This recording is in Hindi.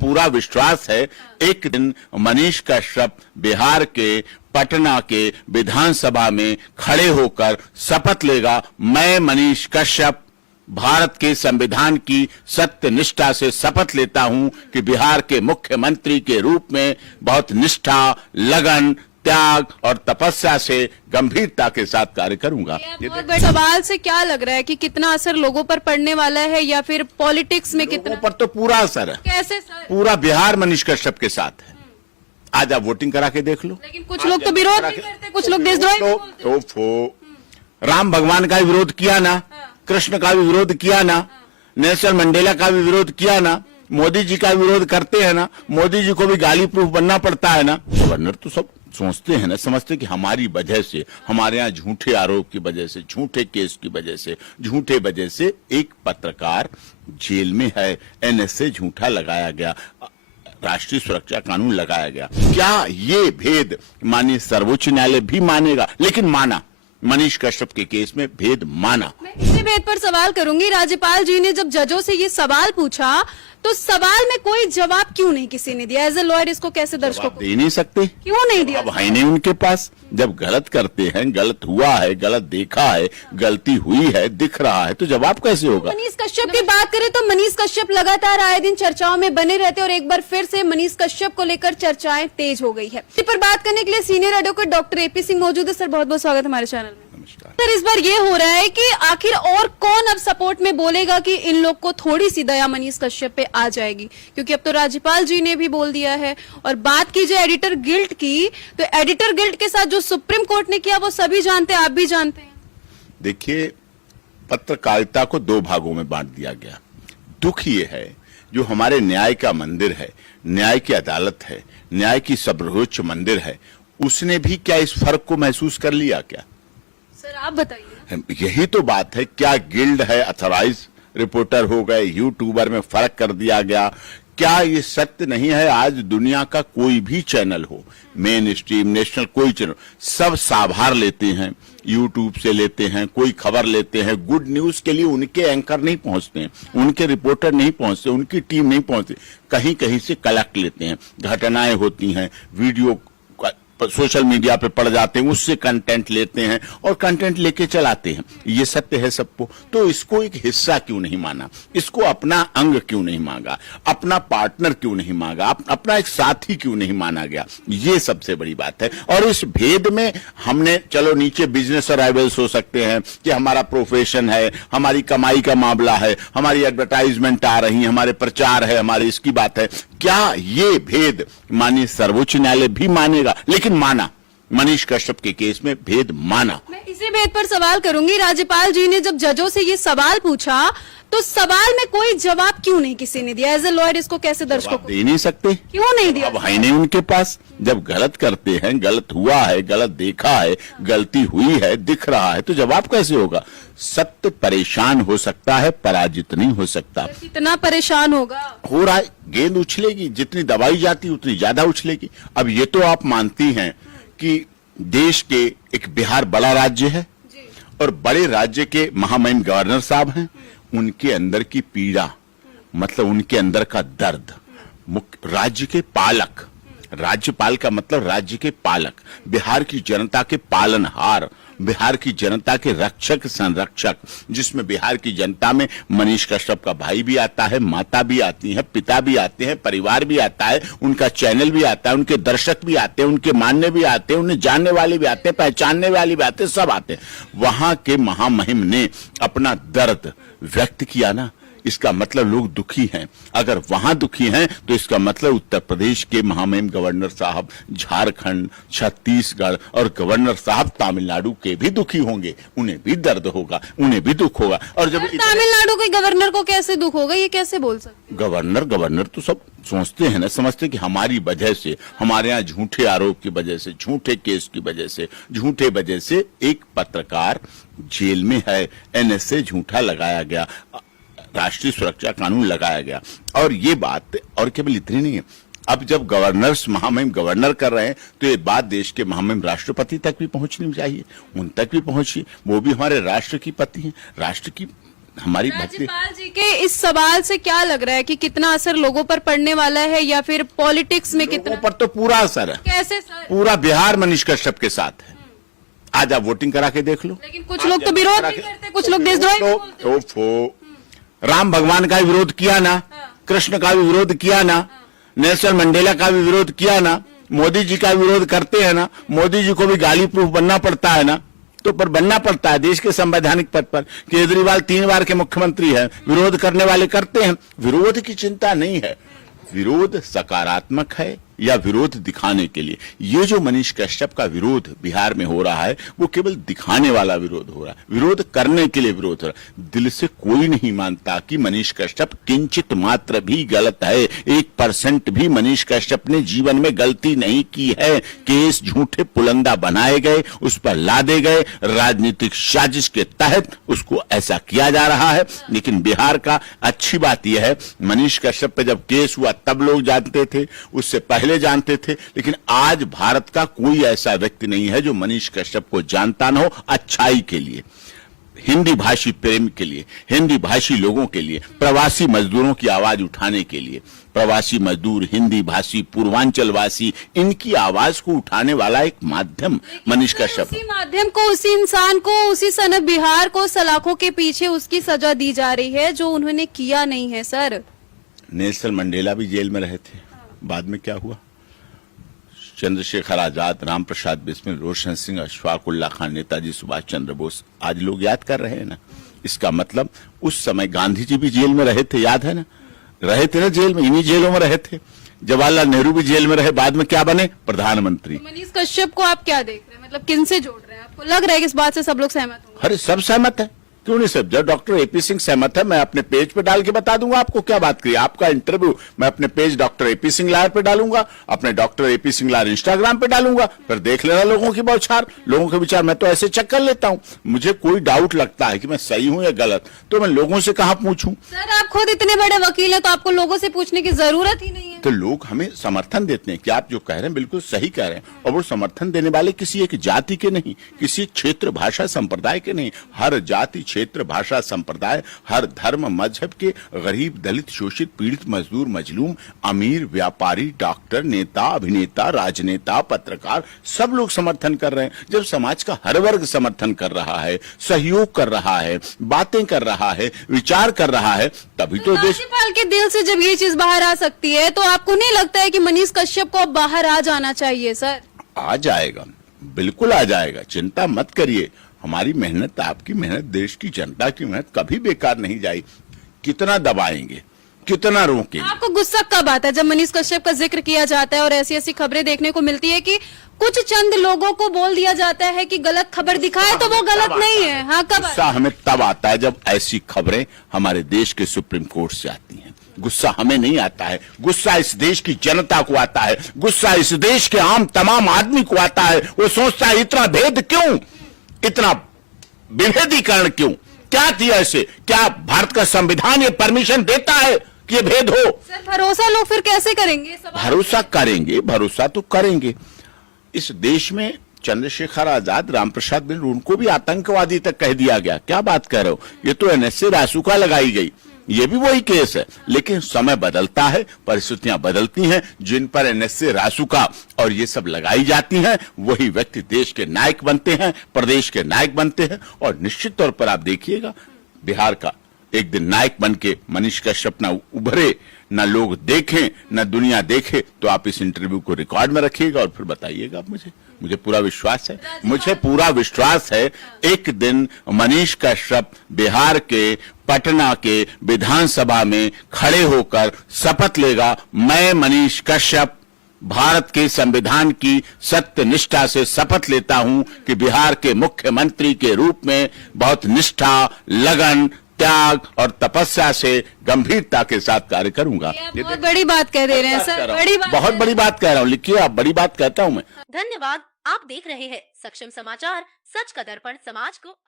पूरा विश्वास है एक दिन मनीष कश्यप बिहार के पटना के विधानसभा में खड़े होकर शपथ लेगा, मैं मनीष कश्यप भारत के संविधान की सत्य निष्ठा से शपथ लेता हूं कि बिहार के मुख्यमंत्री के रूप में बहुत निष्ठा, लगन, त्याग और तपस्या से गंभीरता के साथ कार्य करूंगा। बहुत बड़े सवाल से क्या लग रहा है कि कितना असर लोगों पर पड़ने वाला है या फिर पॉलिटिक्स में कितना? लोगों पर तो पूरा असर है। कैसे सर? पूरा बिहार मनीष कश्यप के साथ है। आज आप वोटिंग करा के देख लो। लेकिन कुछ लोग तो विरोध भी करते, कुछ लोग देशद्रोही भी बोलते हैं। राम भगवान का भी विरोध किया ना, कृष्ण का भी विरोध किया ना, नेल्सन मंडेला का भी विरोध किया ना, मोदी जी का विरोध करते हैं ना, मोदी जी को भी गाली प्रूफ बनना पड़ता है ना। गवर्नर तो सब सोचते हैं ना, समझते कि हमारी वजह से, हमारे यहाँ झूठे आरोप की वजह से, झूठे केस की वजह से, झूठे वजह से एक पत्रकार जेल में है, एनएसए झूठा लगाया गया, राष्ट्रीय सुरक्षा कानून लगाया गया। क्या ये भेद माननीय सर्वोच्च न्यायालय भी मानेगा? लेकिन माना, मनीष कश्यप के केस में भेद माना। मैं इसी भेद पर सवाल करूंगी। राज्यपाल जी ने जब जजों से ये सवाल पूछा तो सवाल में कोई जवाब क्यों नहीं किसी ने दिया? एज ए लॉयर इसको कैसे दर्शकों को दे नहीं सकते? क्यों नहीं दिया? अब है नहीं उनके पास। जब गलत करते हैं, गलत हुआ है, गलत देखा है, गलती हुई है, दिख रहा है, तो जवाब कैसे होगा? मनीष कश्यप की बात करें तो मनीष कश्यप लगातार आए दिन चर्चाओं में बने रहते और एक बार फिर से मनीष कश्यप को लेकर चर्चाएं तेज हो गई है। इस पर बात करने के लिए senior advocate doctor A P Singh मौजूद है। सर, बहुत बहुत स्वागत हमारे चैनल में। सर, इस बार ये हो रहा है कि आखिर और कौन अब सपोर्ट में बोलेगा कि इन लोग को थोड़ी सी दया मनीष कश्यप पे आ जाएगी, क्योंकि अब तो राज्यपाल जी ने भी बोल दिया है। और बात की जाए एडिटर गिल्ट की, तो एडिटर गिल्ट के साथ जो सुप्रीम कोर्ट ने किया वो सभी जानते हैं, आप भी जानते हैं। देखिए, पत्रकारिता को दो भागों में बांट दिया गया। दुख ये है जो हमारे न्याय का मंदिर है, न्याय की अदालत है, न्याय की सर्वोच्च मंदिर है, उसने भी क्या इस फर्क को महसूस कर लिया क्या? सर, आप बताइए। यही तो बात है। क्या गिल्ड है, अथॉराइज रिपोर्टर हो गए, यूट्यूबर में फर्क कर दिया गया? क्या ये सत्य नहीं है? आज दुनिया का कोई भी चैनल हो, मेन स्ट्रीम, नेशनल, कोई चैनल, सब साभार लेते हैं, यूट्यूब से लेते हैं, कोई खबर लेते हैं। गुड न्यूज के लिए उनके एंकर नहीं पहुंचते हैं, उनके रिपोर्टर नहीं पहुंचते, उनकी टीम नहीं पहुंचती, कहीं कहीं से कलेक्ट लेते हैं। घटनाएं होती हैं, वीडियो सोशल मीडिया पे पड़ जाते हैं, उससे कंटेंट लेते हैं और कंटेंट लेके चलाते हैं। ये सत्य है सबको। तो इसको एक हिस्सा क्यों नहीं माना? इसको अपना अंग क्यों नहीं मांगा? अपना पार्टनर क्यों नहीं मांगा? अपना एक साथी क्यों नहीं माना गया? ये सबसे बड़ी बात है। और इस भेद में हमने, चलो नीचे बिजनेस अराइवल्स हो सकते हैं कि हमारा प्रोफेशन है, हमारी कमाई का मामला है, हमारी एडवर्टाइजमेंट आ रही है, हमारे प्रचार है, हमारी इसकी बात है। क्या ये भेद माननीय सर्वोच्च न्यायालय भी मानेगा? लेकिन माना, मनीष कश्यप के केस में भेद माना। मैं इसी भेद पर सवाल करूंगी। राज्यपाल जी ने जब जजों से ये सवाल पूछा तो सवाल में कोई जवाब क्यों नहीं किसी ने दिया? एज ए लॉयर इसको कैसे दर्शकों को दे नहीं सकते? क्यों नहीं दिया? अब है नहीं उनके पास। जब गलत करते हैं, गलत हुआ है, गलत देखा है, गलती हुई है, दिख रहा है, तो जवाब कैसे होगा? सत्य परेशान हो सकता है, पराजित नहीं हो सकता। कितना परेशान होगा? हो रहा है, गेंद उछलेगी, जितनी दबाई जाती उतनी ज्यादा उछलेगी। अब ये तो आप मानती हैं कि देश के एक बिहार बड़ा राज्य है और बड़े राज्य के महामहिम गवर्नर साहब हैं, उनके अंदर की पीड़ा, मतलब उनके अंदर का दर्द, राज्य के पालक, राज्यपाल का मतलब राज्य के पालक, बिहार की जनता के पालनहार, बिहार की जनता के रक्षक संरक्षक, जिसमें बिहार की जनता में मनीष कश्यप का भाई भी आता है, माता भी आती है, पिता भी आते हैं, परिवार भी आता है, उनका चैनल भी आता है, उनके दर्शक भी आते हैं, उनके मानने भी आते हैं, उन्हें जानने वाले भी आते हैं, पहचानने वाले भी आते हैं, सब आते हैं। वहां के महामहिम ने अपना दर्द व्यक्त किया ना, इसका मतलब लोग दुखी हैं। अगर वहां दुखी हैं तो इसका मतलब उत्तर प्रदेश के महामहिम गवर्नर साहब, झारखंड, छत्तीसगढ़ और गवर्नर साहब तमिलनाडु के भी दुखी होंगे, उन्हें भी दर्द होगा, उन्हें भी दुख होगा। और जब तमिलनाडु के गवर्नर को कैसे दुख होगा, ये कैसे बोल सकते? गवर्नर तो सब सोचते हैं ना, समझते कि हमारी वजह से, हमारे यहाँ झूठे आरोप की वजह से, झूठे केस की वजह से, झूठे वजह से एक पत्रकार जेल में है, एनएसए झूठा लगाया गया, राष्ट्रीय सुरक्षा कानून लगाया गया। और ये बात और केवल इतनी नहीं है, अब जब गवर्नर्स, महामहिम गवर्नर कर रहे हैं तो ये बात देश के महामहिम राष्ट्रपति तक भी पहुंचनी चाहिए, उन तक भी पहुंची। वो भी हमारे राष्ट्र की पति हैं, राष्ट्र की हमारी भक्ति। राज्यपाल जी के इस सवाल से क्या लग रहा है कि कितना असर लोगों पर पड़ने वाला है, या फिर पॉलिटिक्स में लोगों कितना? पर तो पूरा असर है। कैसे सर? पूरा बिहार मनीष कश्यप के साथ है। आज आप वोटिंग करा के देख लो। लेकिन कुछ लोग तो विरोध भी करते, कुछ लोग देशद्रोही भी बोलते हैं। तो राम भगवान का भी विरोध किया ना, कृष्ण का भी विरोध किया ना, नेल्सन मंडेला का भी विरोध किया ना, मोदी जी का विरोध करते हैं ना, मोदी जी को भी गाली प्रूफ बनना पड़ता है ना, तो पर बनना पड़ता है देश के संवैधानिक पद पर। केजरीवाल 3 बार के मुख्यमंत्री हैं, विरोध करने वाले करते हैं। विरोध की चिंता नहीं है, विरोध सकारात्मक है या विरोध दिखाने के लिए। ये जो मनीष कश्यप का विरोध बिहार में हो रहा है वो केवल दिखाने वाला विरोध हो रहा है, विरोध करने के लिए विरोध हो रहा है। दिल से कोई नहीं मानता कि मनीष कश्यप किंचित मात्र भी गलत है। 1% भी मनीष कश्यप ने जीवन में गलती नहीं की है। केस झूठे पुलंदा बनाए गए, उस पर लादे गए, राजनीतिक साजिश के तहत उसको ऐसा किया जा रहा है। लेकिन बिहार का अच्छी बात यह है, मनीष कश्यप पे जब केस हुआ तब लोग जानते थे, उससे पहले जानते थे, लेकिन आज भारत का कोई ऐसा व्यक्ति नहीं है जो मनीष कश्यप को जानता न हो। अच्छाई के लिए, हिंदी भाषी प्रेम के लिए, हिंदी भाषी लोगों के लिए, प्रवासी मजदूरों की आवाज उठाने के लिए, प्रवासी मजदूर, हिंदी भाषी, पूर्वांचल वासी, इनकी आवाज को उठाने वाला एक माध्यम मनीष कश्यप। उसी माध्यम को, उसी इंसान को, उसी सनक बिहार को सलाखों के पीछे उसकी सजा दी जा रही है जो उन्होंने किया नहीं है। सर, नेल्सन मंडेला भी जेल में रहे थे, बाद में क्या हुआ? चंद्रशेखर आजाद, राम प्रसाद बिस्मिल, रोशन सिंह, अशफाक उल्लाह खान, नेताजी सुभाष चंद्र बोस, आज लोग याद कर रहे हैं ना। इसका मतलब उस समय गांधी जी भी जेल में रहे थे, याद है ना? रहे थे ना जेल में, इन्हीं जेलों में रहे थे। जवाहरलाल नेहरू भी जेल में रहे, बाद में क्या बने? प्रधानमंत्री। तो मनीष कश्यप को आप क्या देख रहे हैं, मतलब किन से जोड़ रहे हैं? आपको लग रहा है कि इस बात से सब लोग सहमत होंगे? अरे सब सहमत है, क्यों नहीं सब? जब डॉक्टर एपी सिंह सहमत है, मैं अपने पेज पे डाल के बता दूंगा आपको। क्या बात करिए, आपका इंटरव्यू मैं अपने page doctor A P Singh lawyer पे डालूंगा, अपने doctor A P Singh lawyer Instagram पे डालूंगा, फिर देख लेना लोगों की बौछार, लोगों के विचार। मैं तो ऐसे चेक कर लेता हूं, मुझे कोई डाउट लगता है कि मैं सही हूं या गलत, तो मैं लोगों से कहां पूछूं? सर, आप खुद इतने बड़े वकील हैं, तो आपको लोगों से पूछने की जरूरत ही नहीं है। तो लोग हमें समर्थन देते हैं कि आप जो कह रहे हैं बिल्कुल सही कह रहे हैं, और वो समर्थन देने वाले किसी एक जाति के नहीं, किसी क्षेत्र भाषा संप्रदाय के नहीं। हर जाति, क्षेत्र, भाषा संप्रदाय, हर धर्म मजहब के गरीब, दलित, शोषित, पीड़ित, मजदूर, मजलूम, अमीर, व्यापारी, डॉक्टर, नेता, अभिनेता, राजनेता, पत्रकार, सब लोग समर्थन कर रहे हैं। जब समाज का हर वर्ग समर्थन कर रहा है, सहयोग कर रहा है, बातें कर रहा है, विचार कर रहा है, तभी तो देश। राज्यपाल के दिल से जब ये चीज बाहर आ सकती है, तो आपको नहीं लगता है कि मनीष कश्यप को अब बाहर आ जाना चाहिए? सर, आ जाएगा, बिल्कुल आ जाएगा, चिंता मत करिए। हमारी मेहनत, आपकी मेहनत, देश की जनता की मेहनत कभी बेकार नहीं जाएगी। कितना दबाएंगे, कितना रोकेंगे? आपको गुस्सा कब आता है जब मनीष कश्यप का जिक्र किया जाता है और ऐसी ऐसी खबरें देखने को मिलती है कि कुछ चंद लोगों को बोल दिया जाता है कि गलत खबर दिखाए तो वो गलत नहीं है? हाँ, कब? गुस्सा हमें तब आता है जब ऐसी खबरें हमारे देश के सुप्रीम कोर्ट से आती हैं। गुस्सा हमें नहीं आता है, गुस्सा इस देश की जनता को आता है, गुस्सा इस देश के आम तमाम आदमी को आता है। वो सोचता है इतना भेद क्यों, इतना विभेदीकरण क्यों, क्या किया ऐसे? क्या भारत का संविधान ये परमिशन देता है कि ये भेद हो? सर, भरोसा लोग फिर कैसे करेंगे? भरोसा करेंगे, भरोसा तो करेंगे। इस देश में चंद्रशेखर आजाद, राम प्रसाद बिस्मिल, उनको भी आतंकवादी तक कह दिया गया। क्या बात कर रहे हो? ये तो एनएसए रासुका लगाई गई, ये भी वही केस है। लेकिन समय बदलता है, परिस्थितियां बदलती हैं, जिन पर एनएसए रासुका और ये सब लगाई जाती हैं, वही व्यक्ति देश के नायक बनते हैं, प्रदेश के नायक बनते हैं। और निश्चित तौर पर आप देखिएगा, बिहार का एक दिन नायक बन के मनीष कश्यप ना उभरे, ना लोग देखें, ना दुनिया देखे, तो आप इस इंटरव्यू को रिकॉर्ड में रखिएगा और फिर बताइएगा आप मुझे पूरा विश्वास है, मुझे पूरा विश्वास है एक दिन मनीष कश्यप बिहार के पटना के विधानसभा में खड़े होकर शपथ लेगा, मैं मनीष कश्यप भारत के संविधान की सत्य निष्ठा से शपथ लेता हूं कि बिहार के मुख्यमंत्री के रूप में बहुत निष्ठा, लगन, त्याग और तपस्या से गंभीरता के साथ कार्य करूंगा। ये बहुत बड़ी बात कह दे रहे हैं सर, बड़ी बात, बहुत बड़ी बात कह रहा हूं, लिखिए आप, बड़ी बात कहता हूं मैं। धन्यवाद। आप देख रहे हैं सक्षम समाचार, सच का दर्पण समाज को